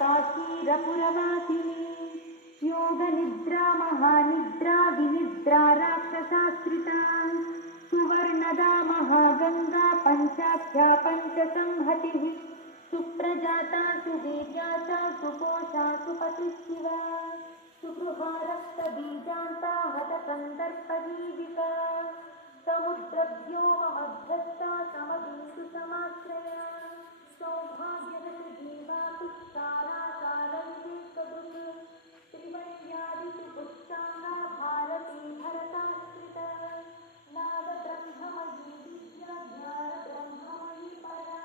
काशीरपुरवासिनी योगनिद्रा महानिद्रा विनिद्रा राक्षसाश्रिता सुवर्णदा महागंगा पंचाख्या पंचसंहतिः सुप्रजाता सुवीर्याचा सुपोषा सुपतिशिवा सुगृहा रक्तबीजान्ता हतकन्दर्पजीविका समुद्रव्योममध्यस्था समबिन्दुसमाश्रया सौभाग्यवती जीवा तुष्टारा कालविवेकगुरु त्रिवर्यादिषु पुष्टाङ्गा भारती भरताश्रिता नादब्रह्ममयी विद्या ज्ञानब्रह्ममयी परा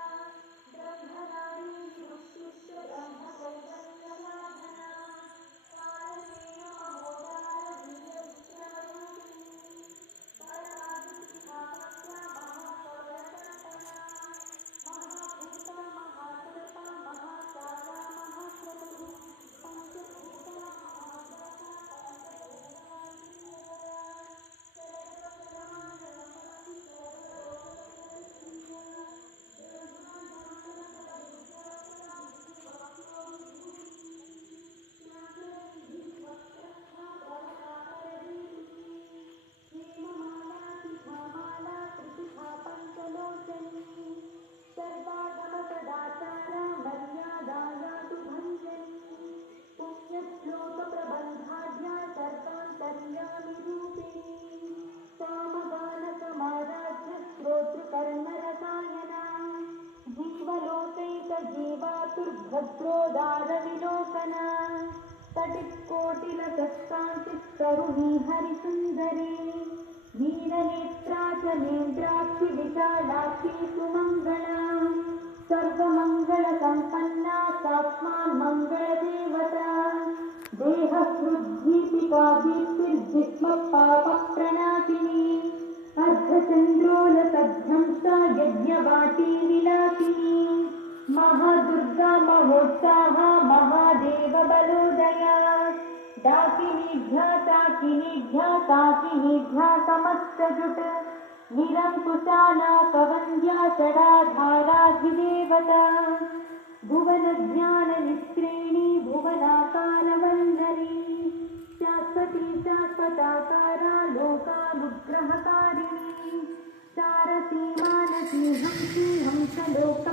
ब्रह्मनारी विमुक्तिश्च ब्रह्मचैतन्यसाधना कालमेव महोदार वीरविद्यारूपिणी परमादिति महात्मा महापौरकल्पना महाभूता महाकल्पा महाकाला महाप्रभु पंचभूता महाव्रता सर्वागमसदाचारा मर्यादायातु भञ्जनी पुण्यश्लोकप्रबन्धाढ्या सर्वान्तर्यामिरूपिणी सामगानसमाराध्य श्रोतृकर्णरसायना जीवलोकैकजीवातुर्भद्रोदारविलोकना तटित्कोटिलसत्कान्तिस्तरुणी हरिसुन्दरी वीरनेत्रा च नेन्द्राक्षि विशालाक्षि सुमङ्गला सर्वमङ्गलसम्पन्ना साक्ष्मान् मङ्गलदेवता देहहृद्दीपिका दीप्तिर्जिह्मपापप्रणाशिनी अर्धचन्द्रोलसभ्रंसा यज्ञवाटी विलासिनी महादुर्गा महोत्साहा महादेवबलोदया डाकिनीभ्या चाकिनीभ्या काकिनीभ्या समस्तजुट निरङ्कुशाना कवन्द्या षडाधाराधिदेवता भुवनज्ञाननिस्त्रीणी भुवनाकालवल्लरी शाश्वती शाश्वताकारा लोकानुग्रहकारिणी सारथी मानसी हंसी हंसलोक